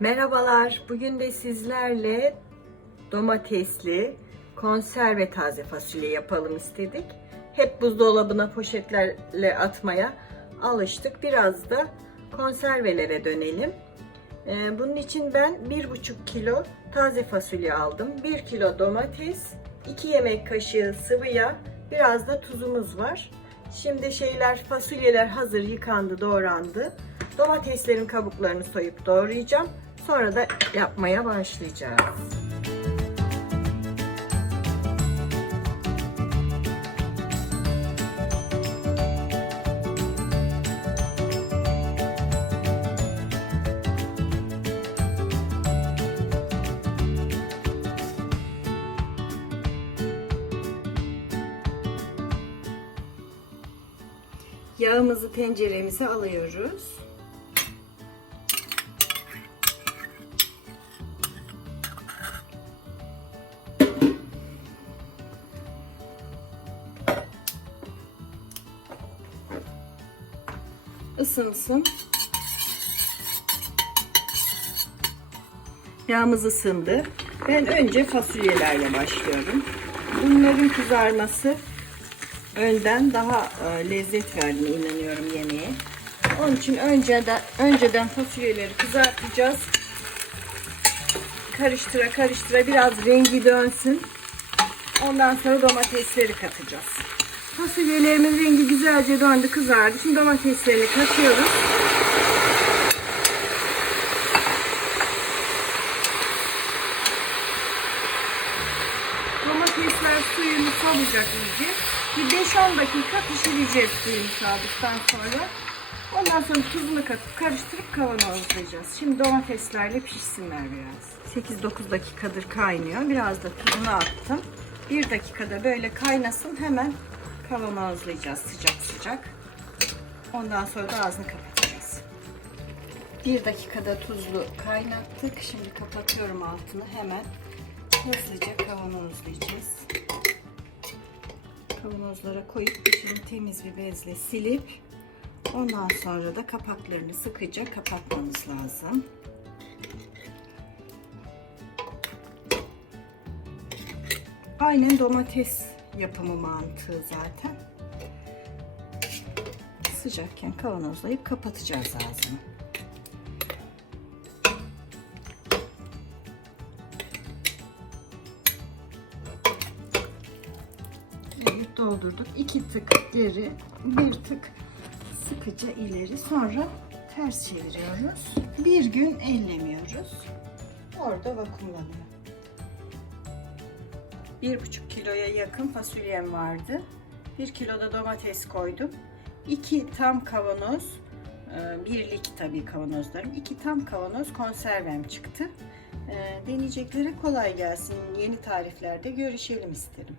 Merhabalar. Bugün de sizlerle domatesli konserve taze fasulye yapalım istedik. Hep buzdolabına poşetlerle atmaya alıştık. Biraz da konservelere dönelim. Ee, Bunun için ben 1,5 kilo taze fasulye aldım. 1 kilo domates, 2 yemek kaşığı sıvı yağ, biraz da tuzumuz var. Şimdi şeyler fasulyeler hazır yıkandı, doğrandı. Domateslerin kabuklarını soyup doğrayacağım. Sonra da yapmaya başlayacağız. Yağımızı tenceremize alıyoruz. Isınsın. Yağımız ısındı. Ben önce fasulyelerle başlıyorum. Bunların kızarması önden daha e, lezzet verdiğine inanıyorum yemeğe. Onun için önceden önceden fasulyeleri kızartacağız. Karıştıra karıştıra biraz rengi dönsün. Ondan sonra domatesleri katacağız. Fasulyelerimin rengi güzelce döndü, kızardı. Şimdi domateslerini katıyoruz. Domatesler suyunu salacak iyice. Bir 5-10 dakika pişireceğiz suyunu saldıktan sonra. Ondan sonra tuzunu katıp karıştırıp kavanozlayacağız. Şimdi domateslerle pişsinler biraz. 8-9 dakikadır kaynıyor. Biraz da tuzunu attım. 1 dakikada böyle kaynasın hemen kavanozlayacağız sıcak sıcak. Ondan sonra da ağzını kapatacağız. 1 dakikada tuzlu kaynattık. Şimdi kapatıyorum altını hemen hızlıca kavanozlayacağız. Kavanozlara koyup şimdi temiz bir bezle silip ondan sonra da kapaklarını sıkıca kapatmamız lazım. Aynen domates yapımı mantığı zaten. Sıcakken kavanozlayıp kapatacağız ağzını. Evet doldurduk. İki tık geri, bir tık sıkıca ileri. Sonra ters çeviriyoruz. Bir gün ellemiyoruz. Orada vakumlanıyor. Bir buçuk kiloya yakın fasulyem vardı. Bir kilo da domates koydum. İki tam kavanoz, e, birlik tabii kavanozlarım. İki tam kavanoz konservem çıktı. E, Deneyeceklere kolay gelsin. Yeni tariflerde görüşelim isterim.